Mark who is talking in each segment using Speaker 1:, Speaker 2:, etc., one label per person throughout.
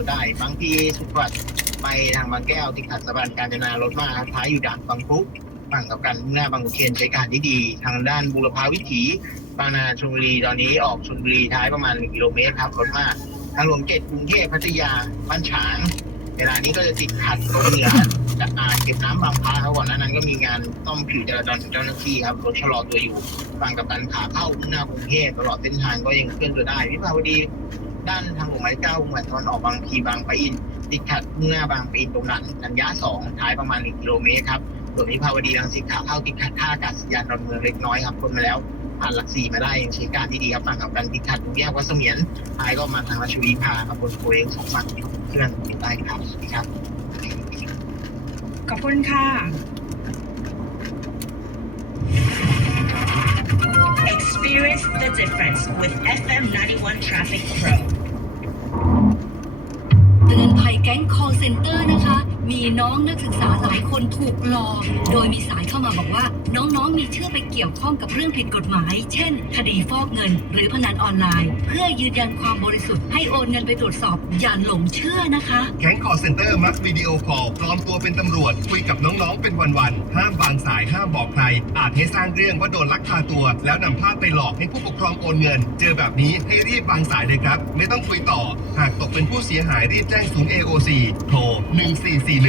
Speaker 1: ตัวได้ บางทีสุขวัสไปทางบางแก้วติดขัดสะพานการจนารถมาท้ายอยู่ด่านบางพุฝั่งกับกันหน้าบางขุนเทียนใช้การที่ดี ทางด้านบูรพาวิถีบางนาชลบุรีตอนนี้ออกชลบุรีท้ายประมาณ1กิโลเมตรครับรถมากทางหลวงเจ็ดกรุงเทพพัทยาบ้านฉางเวลานี้ก็จะติดขัดรงเหนือจากอ่างเก็บน้ำบางพระครับก่อนหน้านั้นก็มีงานต้อมผิวจราจรของเจ้าหน้าที่ครับรถชะลอตัวอยู่ฝั่งกับกันขาเข้าหน้ากรุงเทพตลอดเส้นทางก็ยังเคลื่อนตัวได้วิภาวดี ด้านทางหลวงไม้เก้าวงแหวนตะวันออกบางพีบางปะอินติดขัดมุ่งหน้าบางปะอินตรงนั้นสัญญาสองท้ายประมาณ1กิโลเมตรครับส่วนวิภาวดีรังสิตขาเข้าติดขัดท่าอากาศยานดอนเมืองเล็กน้อยครับคนมาแล้วผ่านหลักสี่มาได้ยังใช้การที่ดีครับฝั่งกับกันติดขัดตรงแยกวัดเสมียนท้ายก็มาทางราชวิภาครับบนโคเองสองฝั่งเคลื่อนได้ครับสวัสดีครับ
Speaker 2: ขอบคุณค่ะ
Speaker 3: Experience the difference with FM 91 Traffic Pro.
Speaker 4: Center นะคะ มีน้องนักศึกษาหลายคนถูกหลอกโดยมีสายเข้ามาบอกว่า น้องๆมีชื่อไปเกี่ยวข้องกับเรื่องผิดกฎหมาย เช่น คดีฟอกเงิน หรือพนันออนไลน์ เพื่อยืนยันความบริสุทธิ์ให้โอนเงินไปตรวจสอบอย่าหลงเชื่อนะคะ
Speaker 5: แก๊งคอร์เซนเตอร์มักวิดีโอคอลปลอมตัวเป็นตำรวจ คุยกับน้องๆเป็นวันๆห้ามวางสายห้ามบอกใคร อาจให้สร้างเรื่องว่าโดนลักพาตัว แล้วนำภาพไปหลอกให้ผู้ปกครองโอนเงิน เจอแบบนี้ให้รีบวางสายเลยครับ ไม่ต้องคุยต่อ หากตกเป็นผู้เสียหายรีบแจ้งศูนย์ AOC โทร144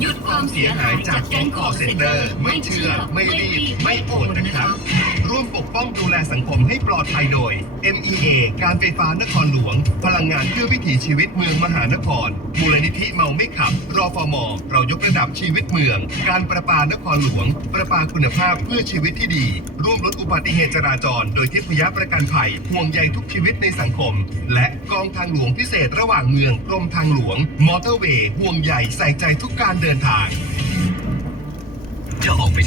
Speaker 4: หยุดความเสียหายจากแก๊ง call center ไม่เชื่อ ไม่รีบ ไม่โอนนะครับ ร่วมปก ป้องดูแลสังคมให้ปลอดภัยโดย MEA การไฟฟ้านครหลวง พลังงานเพื่อวิถีชีวิตเมืองมหานคร มูลนิธิเมาไม่ขับ รอฟอมเรายกระดับชีวิตเมือง การประปานครหลวง ประปาคุณภาพเพื่อชีวิตที่ดี ร่วมลดอุบัติเหตุจราจร โดยทิพยประกันภัยห่วงใยทุกชีวิตในสังคม และกองทางหลวงพิเศษระหว่างเมืองกรมทางหลวง มอเตอร์เวย์ห่วงใยใส่ใจทุกการเดินทาง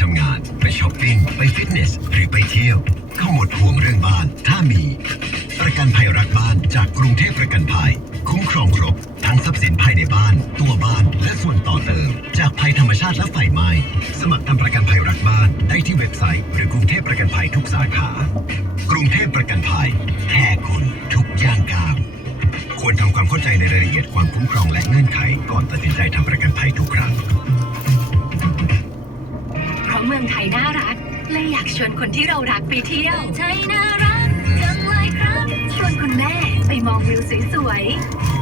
Speaker 6: ทำงาน ไปช้อปปิ้ง ไปฟิตเนส หรือไปเที่ยว ก็หมดห่วงเรื่องบ้าน ถ้ามี ประกันภัยรักบ้านจากกรุงเทพประกันภัย คุ้มครองครบ ทั้งทรัพย์สินภายในบ้าน ตัวบ้าน และส่วนต่อเติม จากภัยธรรมชาติและไฟไหม้สมัครทำประกันภัยรักบ้านได้ที่เว็บไซต์ หรือกรุงเทพประกันภัยทุกสาขา กรุงเทพประกันภัยแค่คุณทุกย่างก้าวควรทำความเข้าใจในรายละเอียดความคุ้มครองและเงื่อนไขก่อนตัดสินใจทำ ราะ
Speaker 4: เมืองไทยน่ารักเลยอยากชวนคนที่เรารักไปเที่ยวไทยน่ารักจังเลยครับ ชวนคุณแม่ไปมองวิวสวยๆ